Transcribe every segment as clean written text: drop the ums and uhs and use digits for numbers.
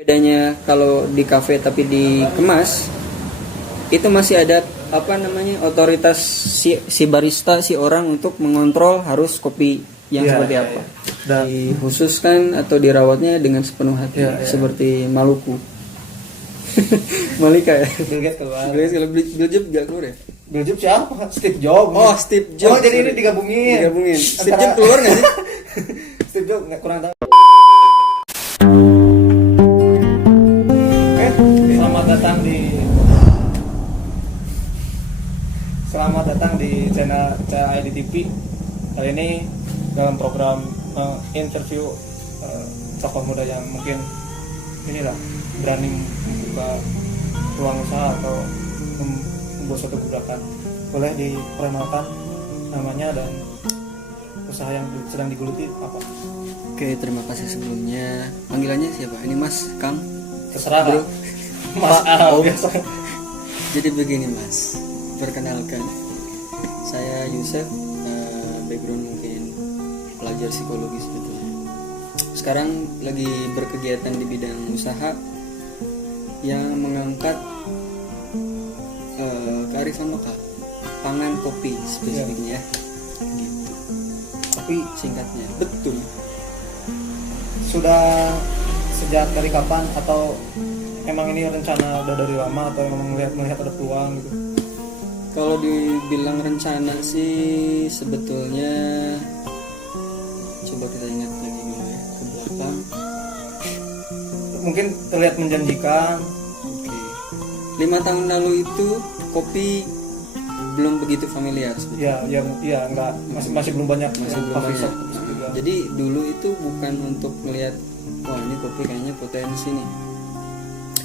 Bedanya kalau di kafe tapi dikemas, itu masih ada otoritas si barista, si orang untuk mengontrol harus kopi yang seperti apa. Dan Dikhususkan atau dirawatnya dengan sepenuh hati, seperti Maluku. Malika ya. Bill Gates keluar. Kalau Bill Gates gak keluar ya? Bill Gates siapa? Steve Jobs. Oh, Steve Jobs. Oh, jadi ini digabungin. Steve Jobs keluar nggak sih? Steve Jobs nggak, kurang tahu. Selamat datang di channel CAID TV. Kali ini dalam program interview tokoh muda yang mungkin inilah berani membuka ruang usaha atau membuat suatu gebrakan. Boleh diperkenalkan namanya dan usaha yang sedang digeluti apa? Oke, terima kasih sebelumnya. Panggilannya siapa? Ini Mas, Kang? Terserah Bro. Mas Om. biasa. Jadi begini Mas, perkenalkan, saya Yusuf, background mungkin pelajar psikologi sebetulnya. Sekarang lagi berkegiatan di bidang usaha yang mengangkat kearifan lokal, pangan kopi spesifiknya ya. Gitu. Kopi singkatnya, betul. Sudah sejak dari kapan atau emang ini rencana udah dari lama atau emang melihat ada peluang gitu? Kalau dibilang rencana sih sebetulnya, coba kita ingat lagi dulu ya ke belakang. Mungkin terlihat menjanjikan. Oke. 5 tahun lalu itu kopi belum begitu familiar sebetulnya. Ya enggak, masih belum banyak. Masih belum coffee banyak. shop juga. Jadi dulu itu bukan untuk melihat wah ini kopi kayaknya potensi nih.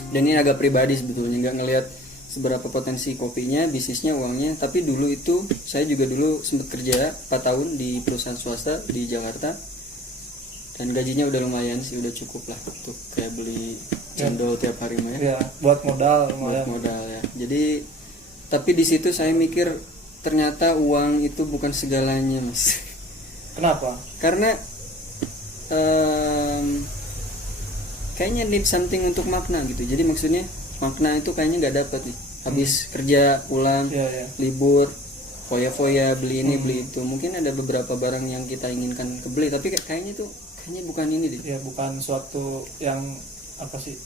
Dan ini agak pribadi sebetulnya, nggak ngelihat seberapa potensi kopinya, bisnisnya, uangnya. Tapi dulu itu saya juga dulu sempat kerja 4 tahun di perusahaan swasta di Jakarta, dan gajinya udah lumayan sih, udah cukup lah untuk kayak beli cendol tiap hari mah ya. Ya, buat modal Buat lumayan. modal ya. Jadi tapi di situ saya mikir ternyata uang itu bukan segalanya Mas. Kenapa? Karena kayaknya need something untuk makna gitu. Jadi maksudnya makna itu kayaknya nggak dapat nih. Habis kerja pulang, Ya. libur, foya-foya, beli ini beli itu. Mungkin ada beberapa barang yang kita inginkan kebeli, tapi kayaknya bukan ini deh. Ya, bukan suatu yang apa sih?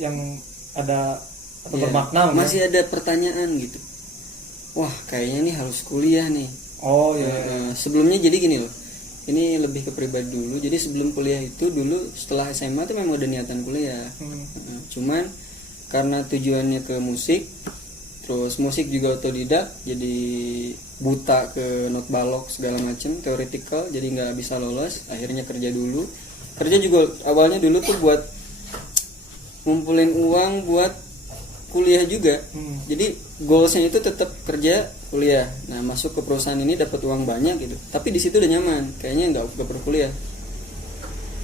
Yang ada atau Ya, bermakna. masih ada pertanyaan gitu. Wah, kayaknya nih harus kuliah nih. Oh ya. Nah, sebelumnya jadi gini loh. Ini lebih ke pribadi dulu. Jadi sebelum kuliah itu dulu setelah SMA tuh memang udah niatan kuliah. Nah, cuman karena tujuannya ke musik, terus musik juga otodidak, jadi buta ke not balok segala macem, theoretical, jadi nggak bisa lolos. Akhirnya kerja dulu. Kerja juga awalnya dulu tuh buat ngumpulin uang buat kuliah juga. Jadi goalsnya itu tetap kerja kuliah. Nah masuk ke perusahaan ini dapat uang banyak gitu. Tapi di situ udah nyaman. Kayaknya nggak perlu kuliah.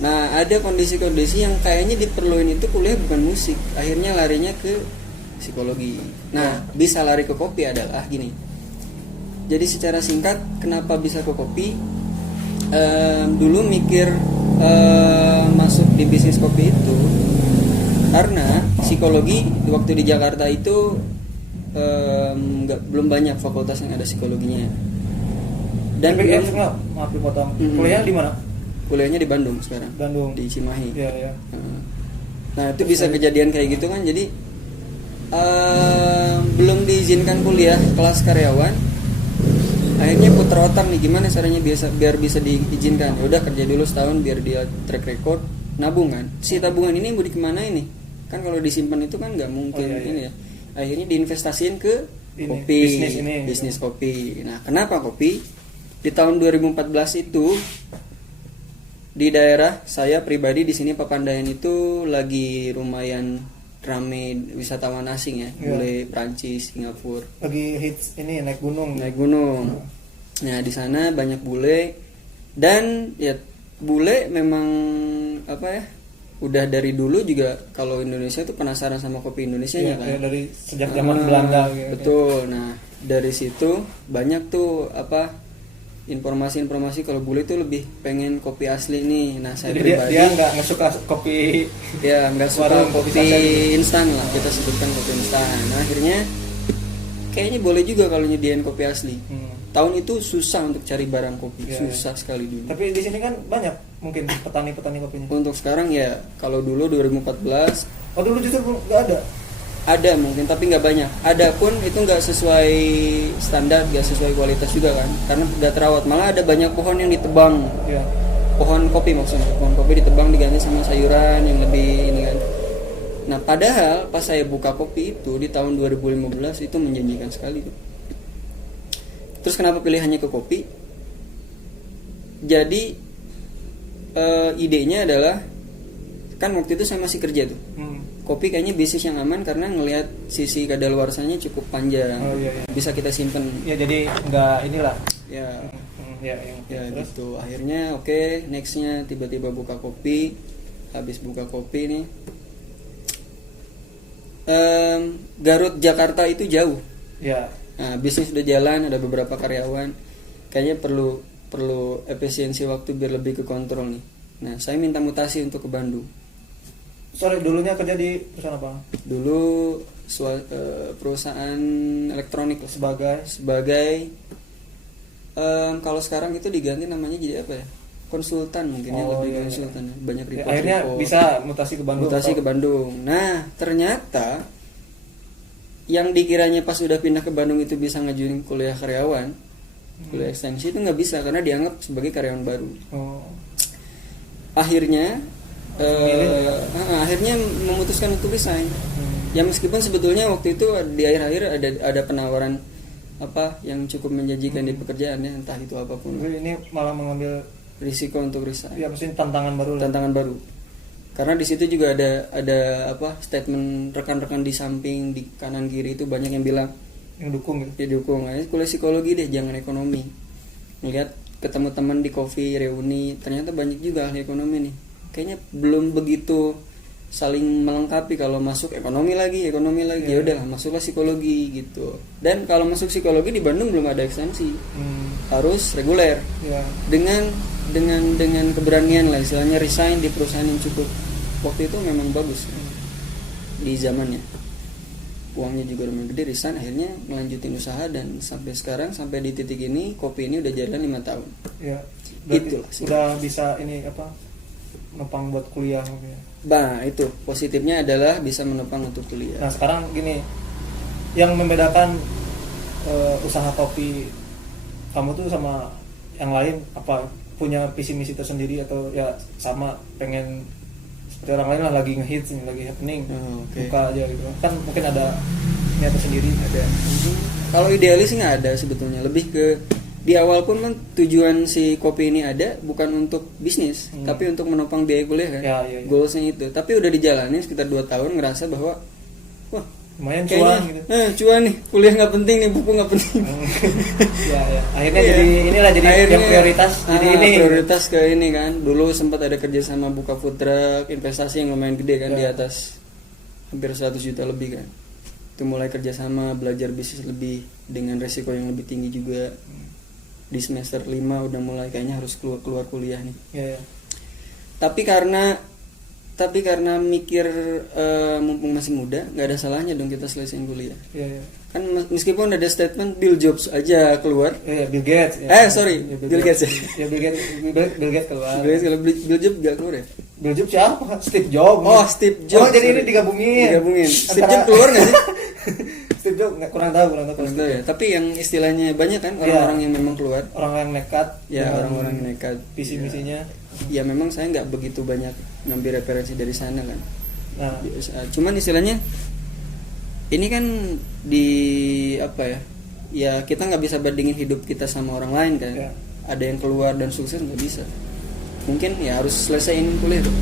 Nah ada kondisi-kondisi yang kayaknya diperluin itu kuliah bukan musik. Akhirnya larinya ke psikologi. Nah bisa lari ke kopi adalah gini. Jadi secara singkat kenapa bisa ke kopi? Dulu mikir masuk di bisnis kopi itu karena psikologi waktu di Jakarta itu belum banyak fakultas yang ada psikologinya. Dan maaf dipotong. Kuliahnya di mana? Kuliahnya di Bandung sekarang. Bandung. Di Cimahi. Iya. Nah itu bisa kejadian kayak gitu kan. Jadi belum diizinkan kuliah kelas karyawan. Akhirnya puter otak nih gimana caranya biar bisa diizinkan. Ya udah kerja dulu setahun biar dia track record, nabung kan. Si tabungan ini mau dikemana ini? Kan kalau disimpan itu kan nggak mungkin ini ya. Akhirnya diinvestasiin ke kopi, bisnis kopi. Nah kenapa kopi? Di tahun 2014 itu di daerah saya pribadi di sini Papandayan itu lagi lumayan rame wisatawan asing ya, mulai Prancis, Singapura. Lagi hits ini naik gunung. Nah di sana banyak bule dan ya bule memang apa ya? Udah dari dulu juga kalau Indonesia tuh penasaran sama kopi Indonesia kan. Ya, dari sejak zaman Belanda gitu. Betul. Nah, dari situ banyak tuh informasi kalau bule itu lebih pengen kopi asli nih. Nah saya Jadi pribadi dia nggak suka kopi ya nggak suka warung kopi saset. instan lah, kita sebutkan kopi instan. Nah akhirnya kayaknya boleh juga kalau nyediain kopi asli. Tahun itu susah untuk cari barang kopi, Ya, susah sekali dulu. Tapi di sini kan banyak mungkin petani kopinya. Untuk sekarang ya kalau dulu 2014 Oh dulu justru nggak ada. ada mungkin tapi nggak banyak. Ada pun itu nggak sesuai standar, nggak sesuai kualitas juga kan, karena nggak terawat. Malah ada banyak pohon yang ditebang, Ya. pohon kopi maksudnya, pohon kopi ditebang diganti sama sayuran yang lebih ini kan. Nah padahal pas saya buka kopi itu di tahun 2015 itu menjanjikan sekali tuh. Terus kenapa pilihannya ke kopi? Jadi idenya adalah kan waktu itu saya masih kerja tuh. Kopi kayaknya bisnis yang aman karena ngelihat sisi kadaluarsanya cukup panjang. Oh, iya. Bisa kita simpen. Ya jadi nggak inilah. Ya. Ya Ya gitu. Akhirnya oke, nextnya tiba-tiba buka kopi. Habis buka kopi nih. Garut Jakarta itu jauh. Ya. Nah, bisnis udah jalan, ada beberapa karyawan. Kayaknya perlu efisiensi waktu biar lebih ke kontrol nih. Nah, saya minta mutasi untuk ke Bandung. Sorry, dulunya kerja di perusahaan apa? Dulu perusahaan elektronik lah. Sebagai kalau sekarang itu diganti namanya jadi apa ya? Konsultan mungkin ya, lebih konsultan. Banyak report. Akhirnya bisa mutasi ke Bandung. Mutasi ke Bandung. Nah, ternyata yang dikiranya pas udah pindah ke Bandung itu bisa ngajuin kuliah karyawan, kuliah ekstensi itu nggak bisa karena dianggap sebagai karyawan baru. Akhirnya akhirnya memutuskan untuk resign. Ya meskipun sebetulnya waktu itu di akhir-akhir ada penawaran apa yang cukup menjanjikan di pekerjaannya, entah itu apapun. Ini malah mengambil risiko untuk resign. Ya mesti tantangan baru. Tantangan baru. Karena di situ juga ada apa statement rekan-rekan di samping, di kanan kiri itu banyak yang bilang yang dukung gitu. Ya dukung, kuliah psikologi deh, jangan ekonomi. Melihat ketemu teman di kopi reuni, ternyata banyak juga ahli ekonomi nih. Kayaknya belum begitu saling melengkapi. Kalau masuk ekonomi lagi ya udahlah masuklah psikologi gitu. Dan kalau masuk psikologi di Bandung belum ada ekstensi, harus reguler. Dengan keberanian lah istilahnya resign di perusahaan yang cukup waktu itu memang bagus di zamannya, uangnya juga lumayan gede, resign akhirnya melanjutin usaha dan sampai sekarang sampai di titik ini kopi ini udah jalan 5 tahun. Ya, itulah udah bisa ini apa menopang buat kuliah mungkin. Nah itu positifnya adalah bisa menopang untuk kuliah. Nah sekarang gini, yang membedakan usaha kopi kamu tuh sama yang lain apa? Punya visi misi tersendiri atau ya sama pengen seperti orang lain lah, lagi ngehits nih, lagi happening, buka aja gitu kan, mungkin ada niat tersendiri ada. Kalau idealis sih nggak ada sebetulnya, lebih ke di awal pun kan tujuan si kopi ini ada bukan untuk bisnis, tapi untuk menopang biaya kuliah kan. Ya. Goalsnya itu. Tapi udah dijalani sekitar 2 tahun, ngerasa bahwa wah lumayan cuan gitu. Cuan nih, kuliah nggak penting nih, buku nggak penting. Ya. Akhirnya jadi inilah jadi akhirnya, yang prioritas. Jadi ini prioritas ke ini kan. Dulu sempat ada kerja sama buka food truck, investasi yang lumayan gede kan, di atas hampir 100 juta lebih kan. Itu mulai kerja sama, belajar bisnis lebih dengan resiko yang lebih tinggi juga. Di semester 5 udah mulai kayaknya harus keluar kuliah nih. Ya. Tapi karena mikir mumpung masih muda, nggak ada salahnya dong kita selesaiin kuliah. Ya. Kan meskipun ada statement Bill Jobs aja keluar. Bill Gates. Ya. Bill Gates ya. Ya Bill Gates keluar. Bill Jobs nggak keluar ya? Bill Jobs siapa? Steve Jobs. Oh, Steve Jobs. Oh, jadi ini digabungin. Steve Jobs keluar nggak sih? Steve Jobs kurang tahu ya. Tapi yang istilahnya banyak kan orang-orang yang memang keluar. Orang yang nekat. Ya, orang-orang yang nekat. Visi misinya. Ya memang saya nggak begitu banyak ngambil referensi dari sana kan. Nah, cuman istilahnya ini kan di apa ya? Ya kita nggak bisa bandingin hidup kita sama orang lain kan. Ya. Ada yang keluar dan sukses nggak bisa. Mungkin ya harus selesaiin kuliah tuh.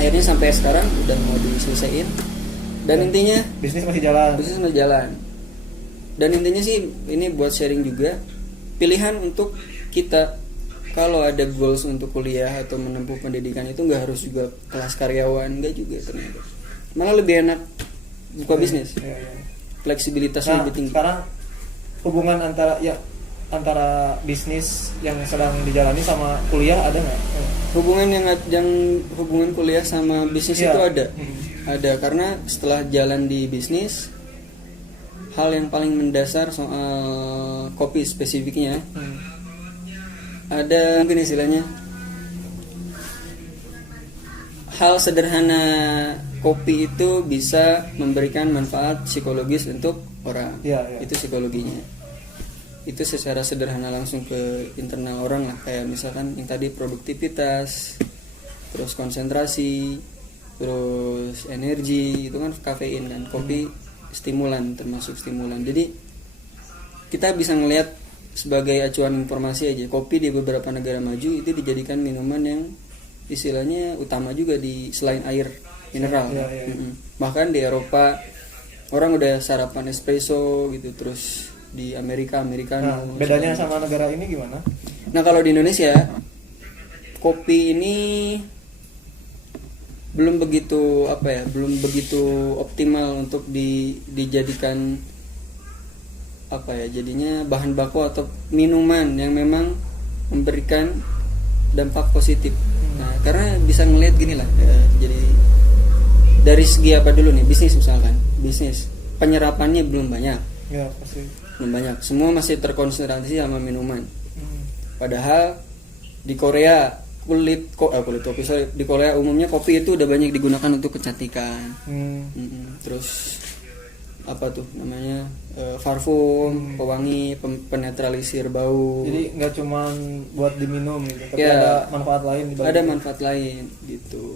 Akhirnya sampai sekarang udah mau diselesaiin. Dan intinya bisnis masih jalan. Dan intinya sih ini buat sharing juga, pilihan untuk kita kalau ada goals untuk kuliah atau menempuh pendidikan itu nggak harus juga kelas karyawan, nggak juga ternyata. Malah lebih enak buka bisnis. Ya. Fleksibilitasnya lebih tinggi. Sekarang hubungan antara ya antara bisnis yang sedang dijalani sama kuliah ada nggak? Hubungan yang hubungan kuliah sama bisnis Iya. itu ada karena setelah jalan di bisnis, hal yang paling mendasar soal kopi spesifiknya ada mungkin istilahnya hal sederhana, kopi itu bisa memberikan manfaat psikologis untuk orang. Iya. Itu psikologinya. Itu secara sederhana langsung ke internal orang lah, kayak misalkan yang tadi produktivitas, terus konsentrasi, terus energi, itu kan kafein kan. Kopi stimulan, termasuk stimulan. Jadi kita bisa ngelihat sebagai acuan informasi aja, kopi di beberapa negara maju itu dijadikan minuman yang istilahnya utama juga di selain air mineral. Iya. Bahkan di Eropa orang udah sarapan espresso gitu, terus di Amerika americano. Nah, bedanya sama negara ini gimana? Nah, kalau di Indonesia kopi ini belum begitu belum begitu optimal untuk dijadikan jadinya bahan baku atau minuman yang memang memberikan dampak positif. Nah, karena bisa ngelihat gini lah, jadi dari segi apa dulu nih, bisnis misalkan, bisnis penyerapannya belum banyak. Ya pasti. Belum banyak, semua masih terkonsentrasi sama minuman. Padahal di Korea kulit kopi, di Korea umumnya kopi itu udah banyak digunakan untuk kecantikan. Terus apa tuh namanya, parfum, pewangi, penetralisir bau. Jadi nggak cuma buat diminum gitu, tapi Ya, ada manfaat lain di balik ada itu. manfaat lain gitu.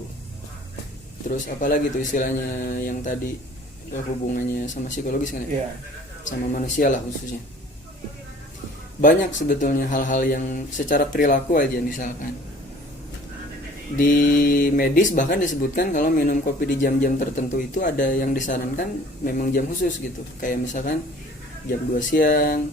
Terus apalagi tuh istilahnya yang tadi hubungannya sama psikologis kan ya? Iya. Sama manusia lah khususnya. Banyak sebetulnya hal-hal yang secara perilaku aja, misalkan di medis bahkan disebutkan kalau minum kopi di jam-jam tertentu itu ada yang disarankan memang jam khusus gitu, kayak misalkan jam 2 siang,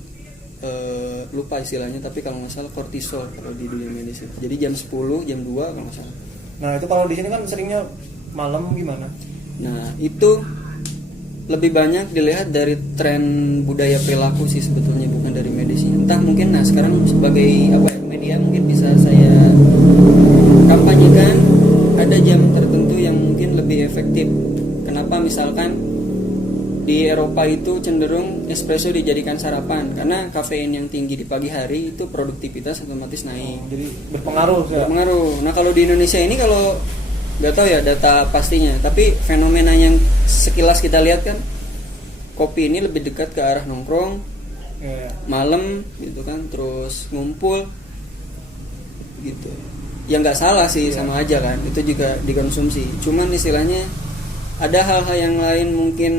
lupa istilahnya tapi kalau nggak salah kortisol kalau di dunia medis itu. Jadi jam 10, jam 2 kalau nggak salah. Nah itu kalau di sini kan seringnya malam gimana? Nah itu lebih banyak dilihat dari tren budaya perilaku sih sebetulnya, bukan dari medisnya. Entah mungkin sekarang sebagai media mungkin bisa saya kampanyekan ada jam tertentu yang mungkin lebih efektif. Kenapa misalkan di Eropa itu cenderung espresso dijadikan sarapan karena kafein yang tinggi di pagi hari itu produktivitas otomatis naik. Jadi berpengaruh ya. Berpengaruh. Nah kalau di Indonesia ini kalau nggak tahu ya data pastinya, tapi fenomena yang sekilas kita lihat kan kopi ini lebih dekat ke arah nongkrong Iya. malam gitu kan, terus ngumpul gitu. Ya nggak salah sih, sama aja kan, itu juga dikonsumsi. Cuman istilahnya ada hal-hal yang lain mungkin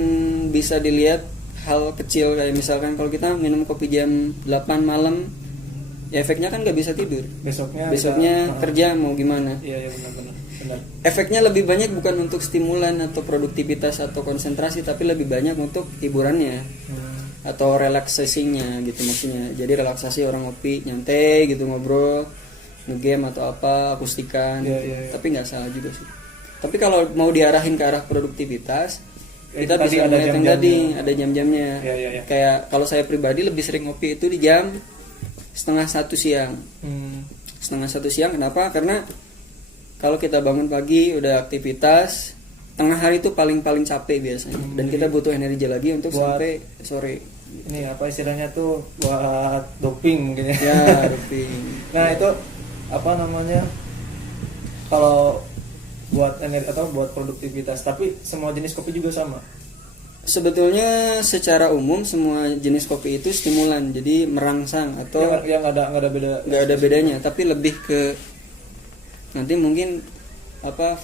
bisa dilihat, hal kecil kayak misalkan kalau kita minum kopi jam 8 malam ya efeknya kan nggak bisa tidur. Besoknya bisa, kerja mau gimana. Iya benar. Efeknya lebih banyak bukan untuk stimulan atau produktivitas atau konsentrasi, tapi lebih banyak untuk hiburannya atau relaxasinya gitu maksudnya. Jadi relaksasi orang ngopi nyantai gitu, ngobrol, ngegame atau apa, akustikan. Iya. Tapi nggak salah juga sih. Tapi kalau mau diarahin ke arah produktivitas, kita tadi bisa ada melihat yang tadi ada jam-jamnya. Iya. Kayak kalau saya pribadi lebih sering ngopi itu di jam 12:30 siang. 12:30 siang kenapa? Karena kalau kita bangun pagi udah aktivitas, tengah hari itu paling capek biasanya, dan kita butuh energi lagi untuk sampai sore. Ini apa istilahnya tuh, buat doping mungkin ya. Ya, doping. Nah itu apa namanya, kalau buat energi atau buat produktivitas, tapi semua jenis kopi juga sama. Sebetulnya secara umum semua jenis kopi itu stimulan, jadi merangsang atau yang nggak ada beda. nggak ada bedanya, tapi lebih ke nanti mungkin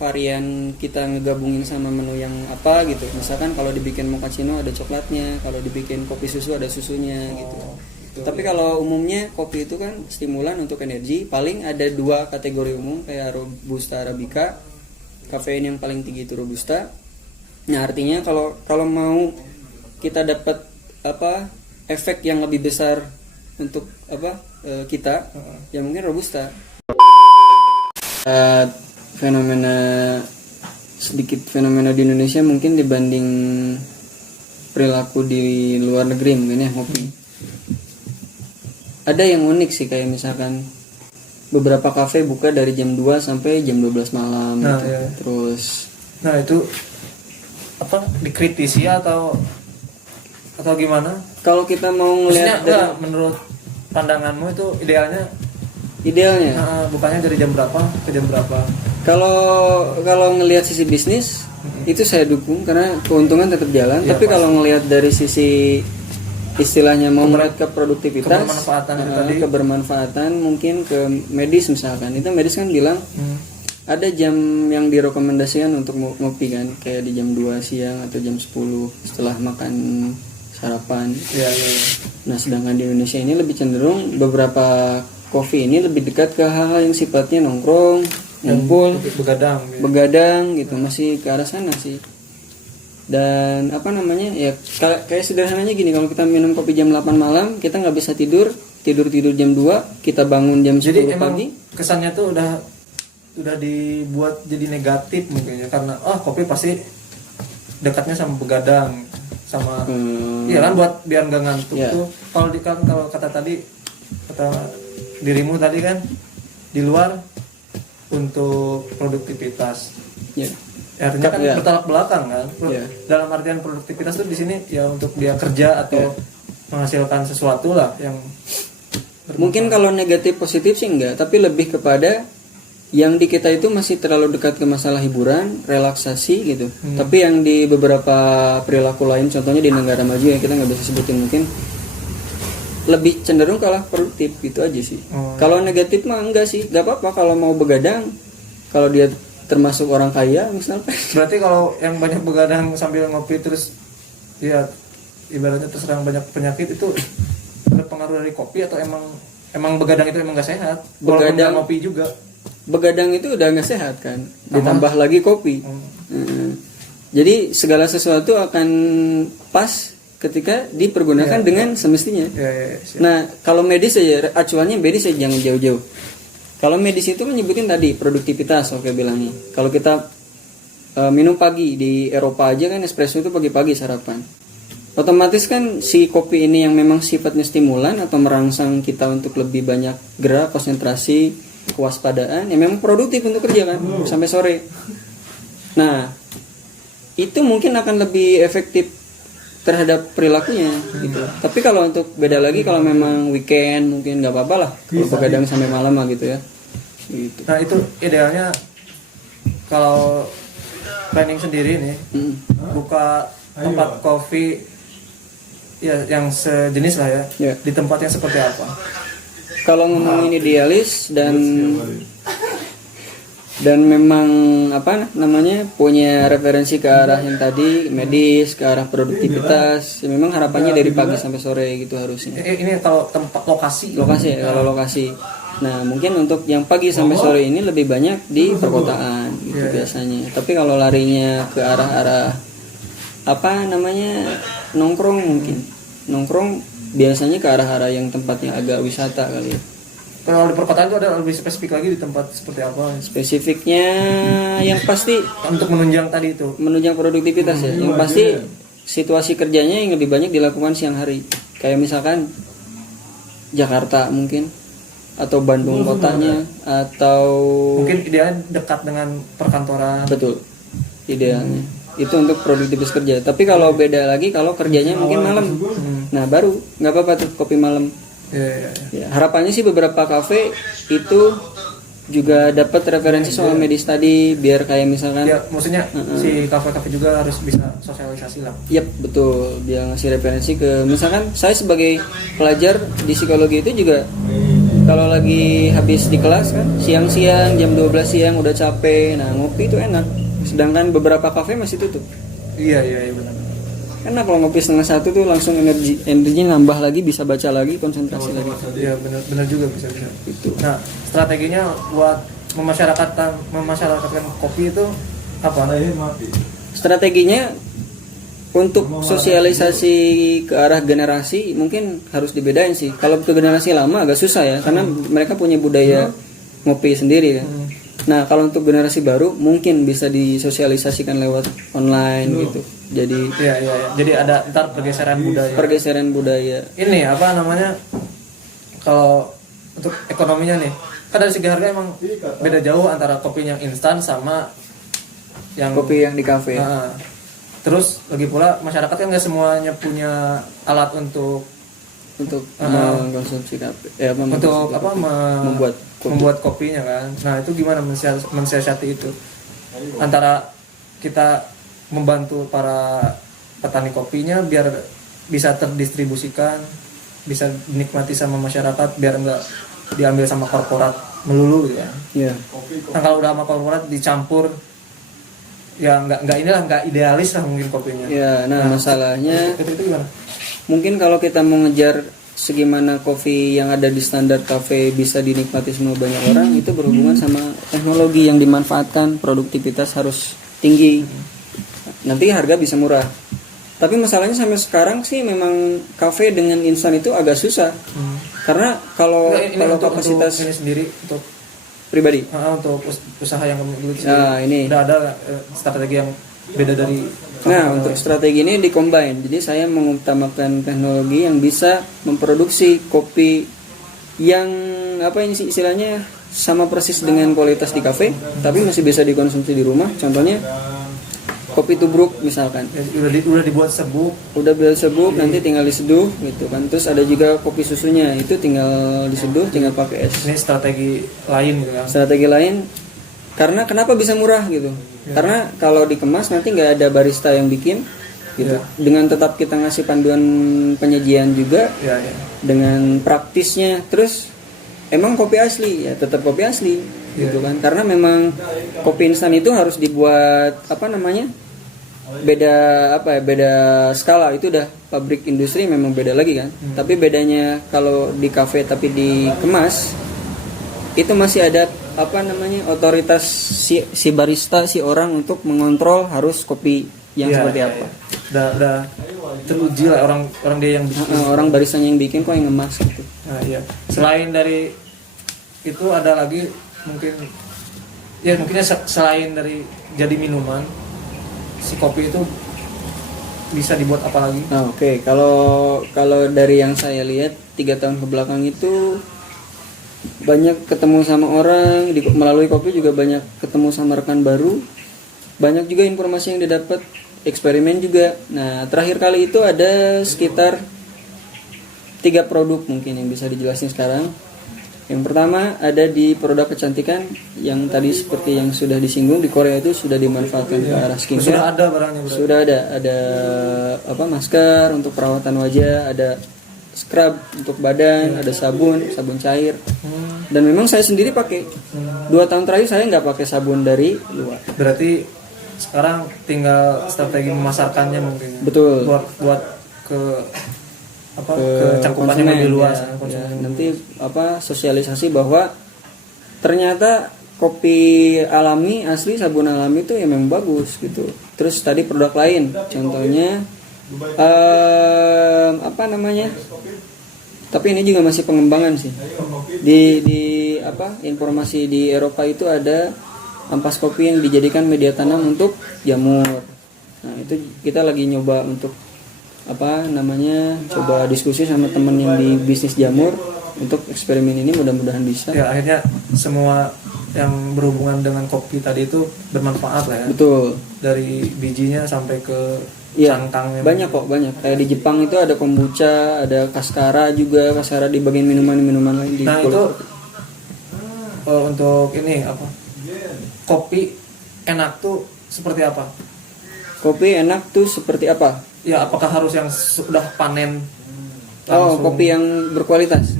varian kita ngegabungin sama menu yang apa gitu. Misalkan kalau dibikin mochaccino ada coklatnya, kalau dibikin kopi susu ada susunya gitu. Tapi kalau umumnya kopi itu kan stimulan untuk energi, paling ada 2 kategori umum kayak robusta arabica, kafein yang paling tinggi itu robusta. Nah artinya kalau mau kita dapat efek yang lebih besar untuk kita, ya mungkin robusta. Fenomena di Indonesia mungkin dibanding perilaku di luar negeri mungkin ya ngopi. ada yang unik sih, kayak misalkan beberapa kafe buka dari jam 2 sampai jam 12 malam Nah, gitu. iya. Terus Nah itu apa dikritisi atau gimana? kalau kita mau Maksudnya ngelihat dari enggak, menurut pandanganmu itu idealnya idealnya, bukannya dari jam berapa ke jam berapa? kalau ngelihat sisi bisnis itu saya dukung karena keuntungan tetap jalan. Iya, Tapi pasti. kalau ngelihat dari sisi istilahnya mau melihat ke produktivitas, kebermanfaatan itu tadi. kebermanfaatan mungkin ke medis misalkan. Itu medis kan bilang ada jam yang direkomendasikan untuk ngopi kan, kayak di jam 2 siang atau jam 10 setelah makan sarapan. Iya, iya, iya. Nah, sedangkan di Indonesia ini lebih cenderung beberapa kopi ini lebih dekat ke hal-hal yang sifatnya nongkrong, ngumpul, Begadang gitu. begadang gitu, masih ke arah sana sih. Dan apa namanya ya, kayak sederhananya gini, kalau kita minum kopi jam 8 malam kita nggak bisa tidur jam 2, kita bangun jam 10 Jadi emang pagi. kesannya tuh udah dibuat jadi negatif mungkin ya, karena kopi pasti dekatnya sama begadang sama iya kan, buat biar nggak ngantuk Iya. tuh. Kalau kata dirimu tadi kan di luar untuk produktivitas. Ya. Artinya kan Iya. bertolak belakang kan. Iya. Dalam artian produktivitas tuh di sini ya untuk dia kerja atau menghasilkan sesuatu lah yang Mungkin kalau negatif positif sih enggak, tapi lebih kepada yang di kita itu masih terlalu dekat ke masalah hiburan, relaksasi gitu. Tapi yang di beberapa perilaku lain, contohnya di negara maju yang kita nggak bisa sebutin mungkin, lebih cenderung kalah produktif gitu aja sih. Kalau negatif mah enggak sih, nggak apa-apa kalau mau begadang, kalau dia termasuk orang kaya misalnya. Berarti kalau yang banyak begadang sambil ngopi terus ya ibaratnya terserang banyak penyakit, itu berpengaruh dari kopi atau emang begadang itu emang nggak sehat? Walaupun nggak ngopi juga. Begadang itu udah nggak sehat kan, ditambah lagi kopi. Jadi segala sesuatu akan pas ketika dipergunakan dengan semestinya. Ya, Nah, kalau medis aja, acuannya medis aja, jangan jauh-jauh. Kalau medis itu menyebutin tadi produktivitas, oke bilangnya. Kalau kita minum pagi di Eropa aja kan espresso itu pagi-pagi sarapan. Otomatis kan si kopi ini yang memang sifatnya stimulan atau merangsang kita untuk lebih banyak gerak, konsentrasi, kewaspadaan, ya memang produktif untuk kerja kan sampai sore. Nah, itu mungkin akan lebih efektif terhadap perilakunya gitu. Tapi kalau untuk beda lagi, kalau memang weekend mungkin nggak apa-apa lah kalau begadang sampai malam lah gitu ya. Gitu. Nah itu idealnya kalau planning sendiri nih, buka tempat kopi ya yang sejenis lah ya, di tempat yang seperti apa? Kalau ngomongin idealis dan memang apa namanya punya referensi ke arah yang tadi medis, ke arah produktivitas, ya memang harapannya dari pagi sampai sore gitu harusnya. Ini kalau tempat lokasi Ya, kalau lokasi. Nah, mungkin untuk yang pagi sampai sore ini lebih banyak di perkotaan gitu biasanya. Tapi kalau larinya ke arah-arah apa namanya nongkrong, mungkin nongkrong biasanya ke arah-arah yang tempatnya agak wisata kali ya. Kalau di perkotaan itu ada lebih spesifik lagi di tempat seperti apa? Spesifiknya yang pasti Untuk menunjang tadi itu. menunjang produktivitas ya. Yang pasti situasi kerjanya yang lebih banyak dilakukan siang hari. Kayak misalkan Jakarta mungkin, atau Bandung kotanya, atau Mungkin idealnya dekat dengan perkantoran. betul idealnya itu untuk produktivitas kerja. Tapi kalau beda lagi kalau kerjanya mungkin malam, nah baru nggak apa-apa tuh kopi malam. Ya, harapannya sih beberapa kafe itu juga dapat referensi soal medis tadi, biar kayak misalkan Ya, maksudnya si kafe-kafe juga harus bisa sosialisasi lah. Yap, betul. Dia ngasih referensi ke, misalkan saya sebagai pelajar di psikologi itu juga kalau lagi habis di kelas kan siang-siang jam 12 siang udah capek, nah ngopi itu enak. Sedangkan beberapa kafe masih tutup. Iya benar. Karena kalau ngopi setengah satu tuh langsung energinya nambah lagi, bisa baca lagi, konsentrasi lagi. Iya benar juga bisa. Itu. Nah, strateginya buat memasyarakatkan kopi itu apa? Strateginya untuk sosialisasi ke arah generasi mungkin harus dibedain sih. Kalau ke generasi lama agak susah ya, karena mereka punya budaya ngopi sendiri kan. Nah, kalau untuk generasi baru mungkin bisa disosialisasikan lewat online gitu. Jadi Iya. Jadi ada ntar pergeseran budaya. Pergeseran budaya. Ini apa namanya? kalau untuk ekonominya nih, kan dari segi harga emang beda jauh antara kopi yang instan sama yang kopi yang di kafe. Terus lagi pula masyarakat kan nggak semuanya punya alat untuk mengkonsumsi kopi. Untuk apa membuat kopinya kan. Nah itu gimana mensiasati itu antara kita membantu para petani kopinya biar bisa terdistribusikan, bisa dinikmati sama masyarakat biar nggak diambil sama korporat melulu gitu ya. Iya. Nah kalau udah sama korporat dicampur ya nggak idealis lah mungkin kopinya. Ya, nah masalahnya itu gimana? Mungkin kalau kita mau ngejar segimana kopi yang ada di standar kafe bisa dinikmati semua banyak orang, itu berhubungan sama teknologi yang dimanfaatkan, produktivitas harus tinggi. Nanti harga bisa murah. Tapi masalahnya sampai sekarang sih memang kafe dengan instan itu agak susah. Karena kalau kapasitas ini sendiri untuk pribadi. Untuk usaha yang kamu dulu ini udah ada strategi yang beda dari. Nah, untuk strategi ini di-combine. Jadi saya mengutamakan teknologi yang bisa memproduksi kopi yang istilahnya sama persis dengan kualitas di kafe, tapi masih bisa dikonsumsi di rumah. Contohnya kopi tubruk misalkan. Udah dibuat serbuk. Nanti tinggal diseduh gitu kan. Terus ada juga kopi susunya, itu tinggal diseduh, tinggal pakai es. Ini strategi lain gitu kan. Strategi lain karena kenapa bisa murah gitu. Karena kalau dikemas nanti nggak ada barista yang bikin gitu. Dengan tetap kita ngasih panduan penyajian juga. Dengan praktisnya. Terus emang kopi asli ya, tetap kopi asli gitu kan. Karena memang kopi instan itu harus dibuat beda skala, itu udah pabrik industri memang beda lagi kan. Tapi bedanya kalau di kafe tapi dikemas itu masih ada otoritas si barista, si orang untuk mengontrol harus kopi yang seperti apa. Udah teruji lah orang dia yang bikin. Orang baristanya yang bikin kok yang ngemas gitu. Nah, iya. Selain dari itu ada lagi mungkinnya selain dari jadi minuman, si kopi itu bisa dibuat apa lagi? Oke. Kalau dari yang saya lihat 3 tahun ke belakang itu banyak ketemu sama orang, melalui kopi juga banyak ketemu sama rekan baru, banyak juga informasi yang didapat, eksperimen juga. Nah terakhir kali itu ada sekitar 3 produk mungkin yang bisa dijelasin sekarang. Yang pertama ada di produk kecantikan yang tadi seperti yang sudah disinggung, di Korea itu sudah dimanfaatkan ke arah skincare. Sudah ada barangnya berarti. Sudah ada masker untuk perawatan wajah, ada scrub untuk badan, ada sabun cair. Dan memang saya sendiri pakai. 2 tahun terakhir saya nggak pakai sabun dari luar. Berarti sekarang tinggal strategi memasarkannya mungkin. Betul. Buat ke cakupannya lebih luas. Ya, nanti sosialisasi bahwa ternyata kopi alami asli, sabun alami itu ya memang bagus gitu. Terus tadi produk lain, contohnya tapi ini juga masih pengembangan sih. Di informasi di Eropa itu ada ampas kopi yang dijadikan media tanam untuk jamur. Nah itu kita lagi nyoba untuk coba diskusi sama teman yang di bisnis jamur untuk eksperimen ini, mudah-mudahan bisa. Ya akhirnya semua yang berhubungan dengan kopi tadi itu bermanfaat lah ya. Betul. Dari bijinya sampai ke cangkangnya. Banyak kayak di Jepang itu ada kombucha, ada kaskara juga, kaskara di bagian minuman lain di kulit. Itu untuk ini kopi enak tuh seperti apa? Kopi enak tuh seperti apa? Ya apakah harus yang sudah panen langsung? Kopi yang berkualitas.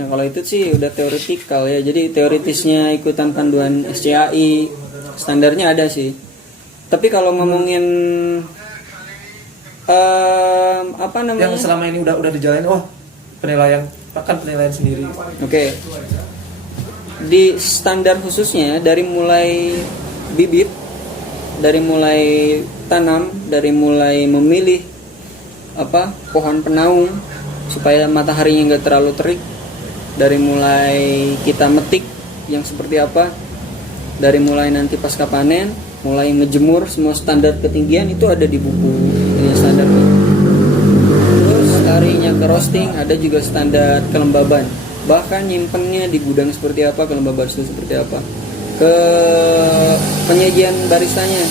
Nah kalau itu sih udah teoretikal ya, jadi teoritisnya ikutan panduan SCAI, standarnya ada sih. Tapi kalau ngomongin yang selama ini udah dijalanin, penilaian sendiri. Oke. Di standar khususnya dari mulai bibit, dari mulai tanam, dari mulai memilih pohon penaung supaya mataharinya nggak terlalu terik, dari mulai kita metik yang seperti apa, dari mulai nanti pasca panen, mulai ngejemur, semua standar ketinggian itu ada di buku standar. Terus harinya ke roasting ada juga standar kelembaban. bahkan nyimpennya di gudang seperti apa, ke lembah barista seperti apa, ke penyajian baristanya,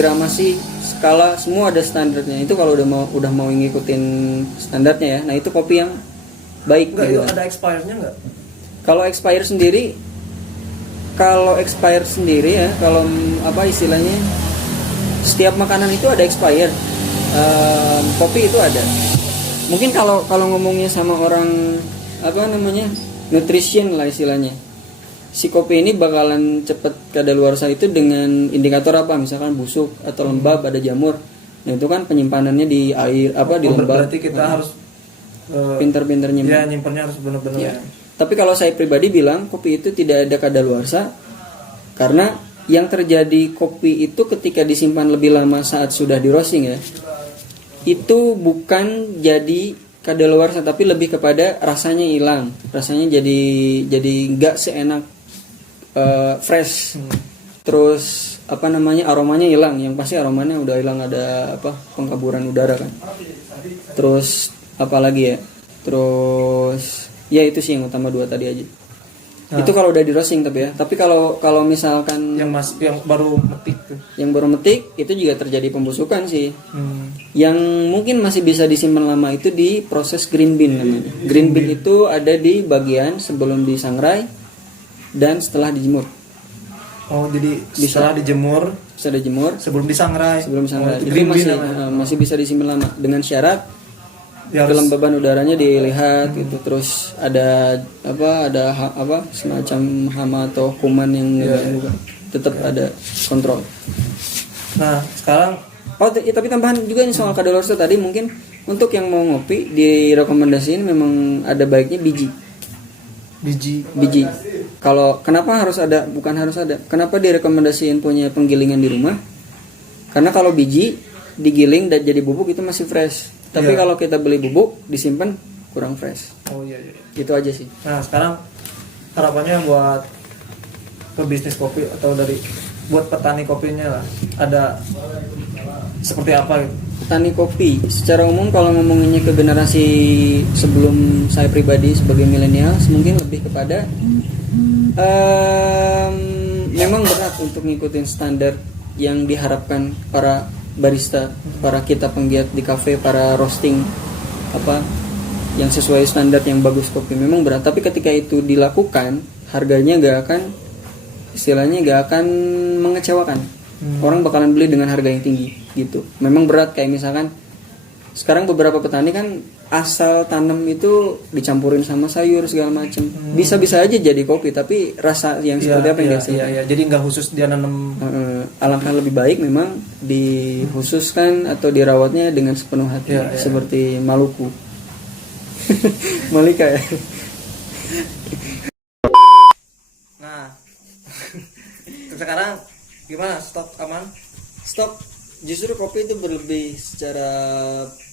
gramasi, skala, semua ada standarnya. Itu kalau udah mau ngikutin standarnya ya. Nah itu kopi yang baik. Enggak, gitu. itu ada expirednya nggak? Kalau expired sendiri ya, kalau apa istilahnya, setiap makanan itu ada expired. Kopi itu ada. Mungkin kalau ngomongnya sama orang apa namanya, nutrition lah istilahnya, si kopi ini bakalan cepet kadaluarsa itu dengan indikator apa, misalkan busuk atau lembab, ada jamur. Nah itu kan penyimpanannya di air apa, di lembab. Berarti kita harus pinter-pinter nyimpen. ya, nyimpennya harus benar-benar Ya. Tapi kalau saya pribadi bilang kopi itu tidak ada kadaluarsa, karena yang terjadi kopi itu ketika disimpan lebih lama saat sudah di roasting ya, itu bukan jadi kadaluarsa, tapi lebih kepada rasanya hilang, rasanya jadi nggak seenak fresh. Terus apa namanya, aromanya hilang, yang pasti aromanya udah hilang, ada apa, pengkaburan udara kan. Terus apa lagi ya, terus ya itu sih yang utama, dua tadi aja. Itu kalau udah di roasting. Tapi kalau misalkan yang baru metik tuh, yang baru metik itu juga terjadi pembusukan sih. Yang mungkin masih bisa disimpan lama itu di proses green bean namanya. Green bean itu ada di bagian sebelum disangrai dan setelah dijemur. Oh, jadi setelah dijemur, sebelum disangrai. Itu masih bisa disimpan lama dengan syarat kelembaban udaranya dilihat gitu. Terus ada semacam hama atau kuman yang tetap ada kontrol. Nah sekarang tapi tambahan juga nih soal kadaluarsa tadi, mungkin untuk yang mau ngopi direkomendasiin memang ada baiknya biji. Kalau kenapa kenapa direkomendasiin punya penggilingan di rumah, karena kalau biji digiling dan jadi bubuk itu masih fresh. Tapi kalau kita beli bubuk disimpan kurang fresh. Oh iya. Itu aja sih. Nah sekarang harapannya buat pebisnis kopi atau buat petani kopinya lah, ada seperti apa gitu? Petani kopi secara umum kalau ngomonginnya ke generasi sebelum saya pribadi sebagai milenial, mungkin lebih kepada memang berat untuk ngikutin standar yang diharapkan para barista, para kita penggiat di kafe, para roasting yang sesuai standar yang bagus kopi, memang berat. Tapi ketika itu dilakukan, harganya gak akan mengecewakan. Orang bakalan beli dengan harga yang tinggi gitu. Memang berat, kayak misalkan sekarang beberapa petani kan asal tanam itu dicampurin sama sayur segala macam. Bisa-bisa aja jadi kopi, tapi rasa yang seperti apa yang dia sih. Iya. Jadi nggak khusus dia nanam. Alangkah lebih baik memang dikhususkan atau dirawatnya dengan sepenuh hati, seperti Maluku. Malika ya. Nah, sekarang gimana, stok aman? Stok justru kopi itu berlebih secara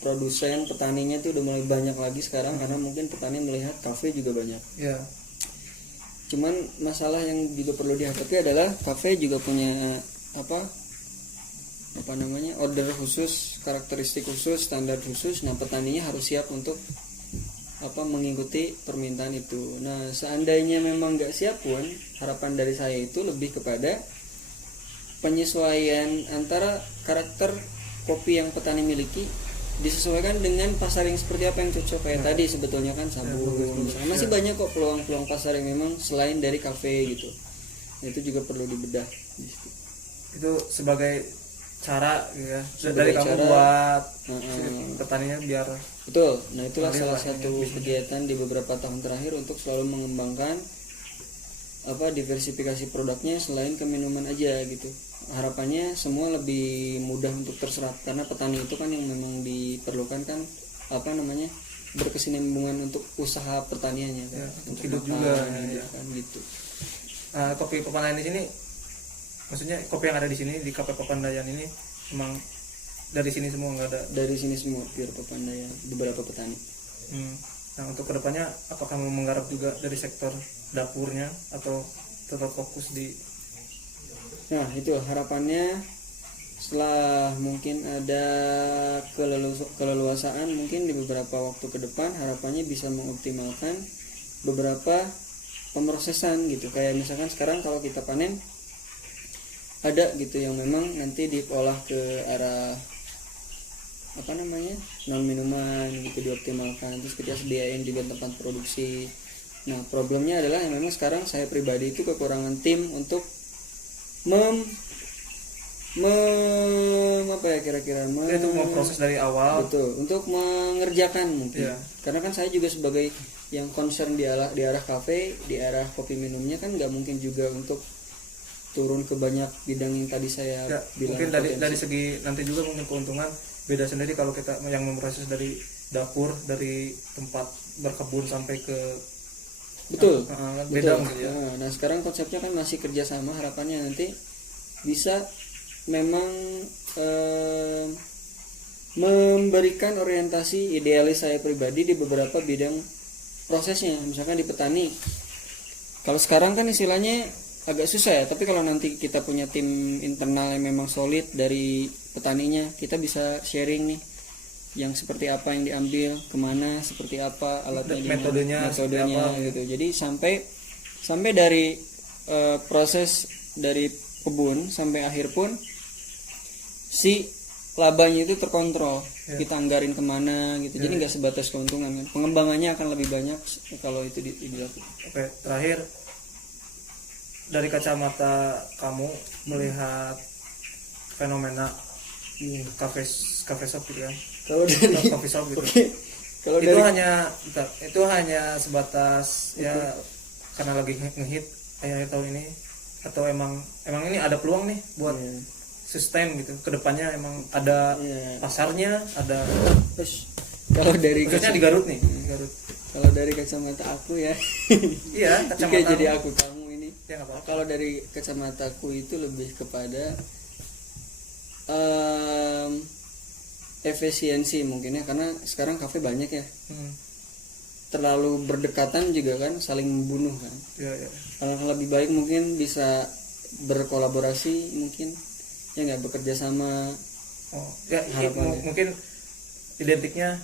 produsen, petaninya itu udah mulai banyak lagi sekarang, karena mungkin petani melihat kafe juga banyak. Ya. Cuman masalah yang juga perlu dihadapi adalah kafe juga punya order khusus, karakteristik khusus, standar khusus. Nah petaninya harus siap untuk mengikuti permintaan itu. Nah seandainya memang nggak siap pun, harapan dari saya itu lebih kepada penyesuaian antara karakter kopi yang petani miliki disesuaikan dengan pasar yang seperti apa yang cocok. Kayak tadi sebetulnya kan sabun, masih banyak kok peluang-peluang pasar yang memang selain dari kafe gitu. Nah, itu juga perlu dibedah. Itu sebagai cara ya, dari kamu buat petaninya biar betul. Nah itulah salah satu kegiatan di beberapa tahun terakhir untuk selalu mengembangkan diversifikasi produknya selain ke minuman aja gitu. Harapannya semua lebih mudah untuk terserap, karena petani itu kan yang memang diperlukan kan berkesinambungan untuk usaha pertaniannya kan, untuk hidup juga kan gitu. Kopi Pepandayan di sini, maksudnya kopi yang ada di sini di Kafe Pepandayan ini memang dari sini semua, nggak ada? Dari sini semua pure Pepandayan, beberapa petani. Nah untuk kedepannya apakah mau menggarap juga dari sektor dapurnya atau tetap fokus di? Nah itu harapannya, setelah mungkin ada keleluasaan mungkin di beberapa waktu ke depan, harapannya bisa mengoptimalkan beberapa pemrosesan gitu. Kayak misalkan sekarang kalau kita panen ada gitu yang memang nanti diolah ke arah apa namanya non minuman gitu, dioptimalkan, terus kita sediain juga tempat produksi. Nah problemnya adalah yang memang sekarang saya pribadi itu kekurangan tim untuk apa ya kira-kira itu mau proses dari awal, betul, untuk mengerjakan mungkin. Karena kan saya juga sebagai yang concern di arah kafe, di arah kopi minumnya kan nggak mungkin juga untuk turun ke banyak bidang yang tadi saya bilang. Mungkin dari segi nanti juga mungkin keuntungan beda sendiri kalau kita yang memproses dari dapur, dari tempat berkebun sampai ke betul, beda betul. Ya. Nah sekarang konsepnya kan masih kerjasama, harapannya nanti bisa memang memberikan orientasi idealis saya pribadi di beberapa bidang prosesnya. Misalkan di petani, kalau sekarang kan istilahnya agak susah ya, tapi kalau nanti kita punya tim internal yang memang solid dari petaninya, kita bisa sharing nih yang seperti apa yang diambil, kemana, seperti apa alatnya, metodenya gitu. Jadi sampai dari proses dari kebun sampai akhir pun si labanya itu terkontrol, kita anggarin kemana gitu. Jadi nggak sebatas keuntungan kan, pengembangannya akan lebih banyak kalau itu dilakukan. Oke, terakhir dari kacamata kamu melihat fenomena cafe shop gitu kan, kalau dari coffee shop gitu, kalau itu dari, hanya sebatas ya karena lagi ngehit akhir tahun ini, atau emang ini ada peluang nih buat sustain gitu kedepannya, emang ada pasarnya, ada kalau dari khususnya di Garut nih, Garut. Kalau dari kacamata aku ya iya, kacamata jadi aku kamu ini ya, kalau dari kacamataku itu lebih kepada efisiensi mungkin ya, karena sekarang kafe banyak ya, terlalu berdekatan juga kan saling membunuh kan. Lebih baik mungkin bisa berkolaborasi mungkin ya, nggak bekerja sama. Mungkin identiknya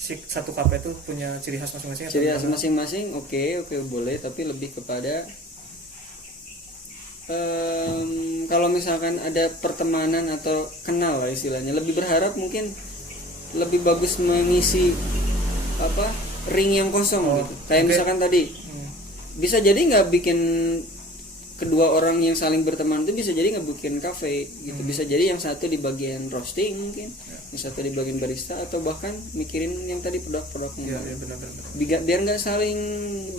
si satu kafe itu punya ciri khas masing-masing. Ciri khas masing-masing, oke boleh, tapi lebih kepada kalau misalkan ada pertemanan atau kenal lah istilahnya, lebih berharap mungkin lebih bagus mengisi apa ring yang kosong gitu. Kayak misalkan tadi bisa jadi nggak bikin kedua orang yang saling berteman itu bisa jadi nggak bikin kafe gitu. Bisa jadi yang satu di bagian roasting mungkin, yang satu di bagian barista, atau bahkan mikirin yang tadi produk-produknya. Biar nggak saling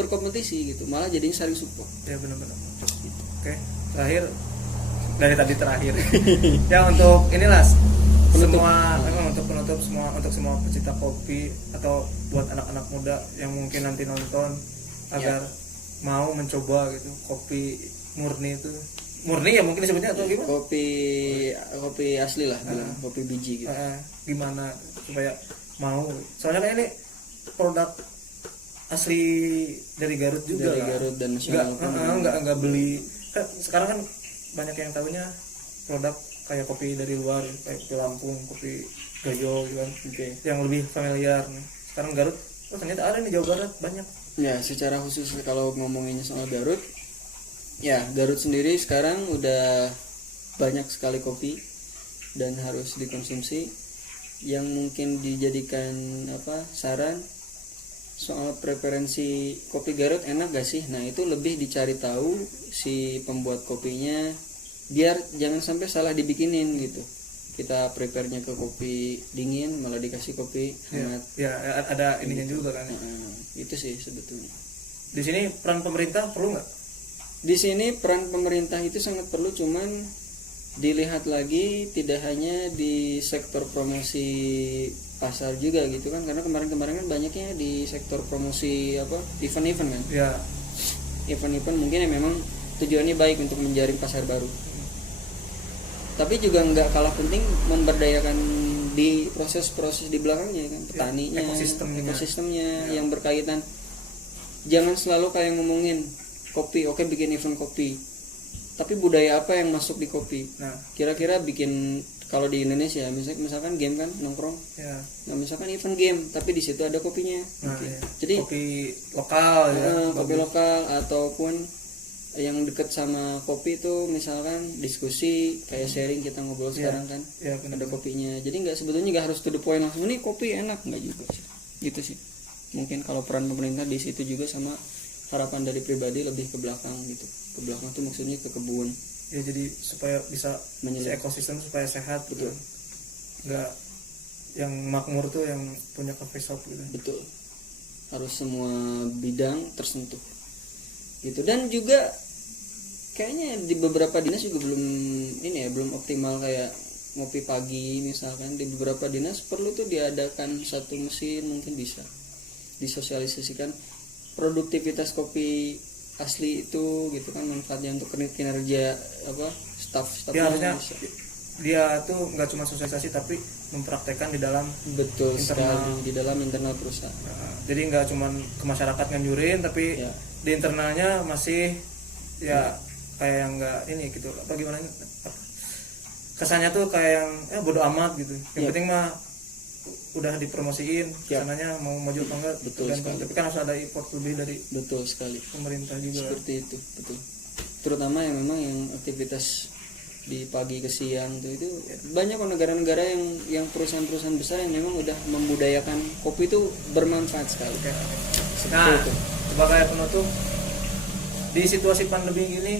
berkompetisi gitu, malah jadinya saling support. Ya benar-benar. Oke, terakhir dari tadi terakhir ya, untuk inilah untuk semua pecinta kopi atau buat anak-anak muda yang mungkin nanti nonton agar mau mencoba gitu kopi murni ya mungkin disebutnya, atau gimana? Kopi asli lah, bilang kopi biji gitu. Gimana supaya mau, soalnya kan ini produk asli dari Garut juga, dari Garut dan nasional. Nggak beli. Sekarang kan banyak yang tahunya produk kayak kopi dari luar, kayak kopi Lampung, kopi Gayo gitu kan, yang lebih familiar. Sekarang Garut, ternyata ada nih, Jawa Barat banyak. Ya, secara khusus kalau ngomonginnya soal Garut, ya Garut sendiri sekarang udah banyak sekali kopi dan harus dikonsumsi. Yang mungkin dijadikan saran soal preferensi kopi Garut enak gak sih? Nah itu lebih dicari tahu si pembuat kopinya, biar jangan sampai salah dibikinin gitu. Kita prepare-nya ke kopi dingin malah dikasih kopi hangat. Ya ada ininya juga kan. Itu sih sebetulnya. Di sini peran pemerintah perlu nggak? Di sini peran pemerintah itu sangat perlu, cuman dilihat lagi tidak hanya di sektor promosi pasar juga gitu kan, karena kemarin kan banyaknya di sektor promosi event-event kan. Event-event mungkin yang memang tujuannya baik untuk menjaring pasar baru, tapi juga nggak kalah penting memberdayakan di proses-proses di belakangnya kan, petaninya, ekosistemnya yang berkaitan. Jangan selalu kayak ngomongin kopi, oke bikin event kopi, tapi budaya apa yang masuk di kopi. Kira-kira bikin kalau di Indonesia misalkan game kan nongkrong, Ya. nah misalkan event game tapi di situ ada kopinya. Nah, Oke. ya. Jadi kopi lokal ya. kopi bagus. lokal ataupun yang deket sama kopi itu misalkan diskusi kayak sharing kita ngobrol sekarang kan, Ya, benar. ada kopinya. Jadi nggak sebetulnya nggak harus to the point langsung nih kopi enak, nggak juga sih. Gitu sih. Mungkin kalau peran pemerintah di situ juga sama harapan dari pribadi lebih ke belakang gitu. Ke belakang tuh maksudnya ke kebun. Ya jadi supaya bisa Menyelip. ekosistem supaya sehat gitu. Betul. Nggak yang makmur tuh yang punya coffee shop gitu. Betul. Harus semua bidang tersentuh. Gitu. Dan juga kayaknya di beberapa dinas juga belum optimal kayak ngopi pagi misalkan. Di beberapa dinas perlu tuh diadakan satu mesin, mungkin bisa disosialisasikan produktivitas kopi asli itu gitu kan, manfaatnya untuk kinerja staff-staffnya Dia harusnya bisa. dia tuh nggak cuma sosialisasi tapi mempraktekkan di dalam Betul internal. sekali, di dalam internal perusahaan. jadi nggak cuma ke masyarakat nganjurin tapi Ya. di internalnya masih ya kayak yang nggak ini gitu apa gimana kesannya tuh kayak yang bodo amat gitu yang Ya. penting mah udah dipromosiin Ya. kesananya mau maju apa enggak Betul tergantung. sekali. Tapi kan harus ada effort lebih dari Betul sekali. pemerintah juga. Seperti itu, betul. Terutama yang memang yang aktivitas di pagi ke siang tuh itu banyak kok negara-negara yang perusahaan-perusahaan besar yang memang udah membudayakan kopi itu bermanfaat sekali. Oke. Seperti Nah, itu. sebagai penutup di situasi pandemi ini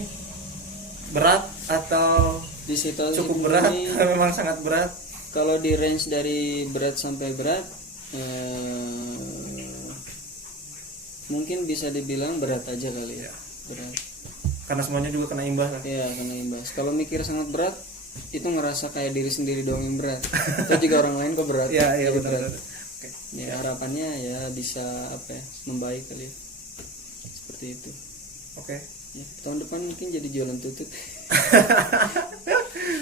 berat atau Di situasi cukup berat? ini, Memang sangat berat. kalau di range dari berat sampai berat mungkin bisa dibilang berat aja kali ya. Berat. Karena semuanya juga kena imbas lah. Iya, karena imbas. Kalau mikir sangat berat, itu ngerasa kayak diri sendiri doang yang berat. Atau juga orang lain kok berat. Iya, iya Jadi benar. berat. Oke. Ya harapannya ya bisa membaik kali ya. Seperti itu. Oke. Ya, tahun depan mungkin jadi jualan tutut.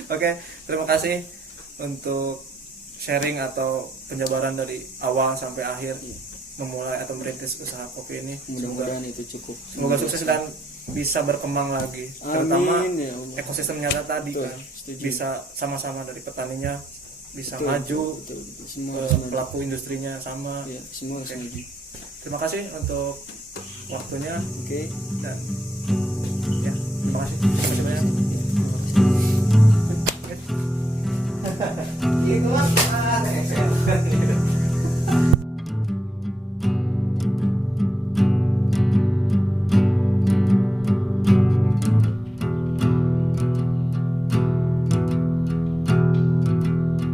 Oke, terima kasih untuk sharing atau penjabaran dari awal sampai akhir memulai atau merintis usaha kopi ini. Mudah-mudahan itu cukup. Semoga sukses dan bisa berkembang lagi, terutama Amin, ya Allah. ekosistem nyata tadi Betul, kan setuju. bisa sama-sama dari petaninya bisa Betul, maju, betul, betul. Semua ke harus maju. pelaku industrinya sama. Ya, semua harus Oke. maju. Terima kasih untuk waktunya Oke. dan ya terima kasih. Terima kasih banyak. Ya, terima kasih. Gitu lah.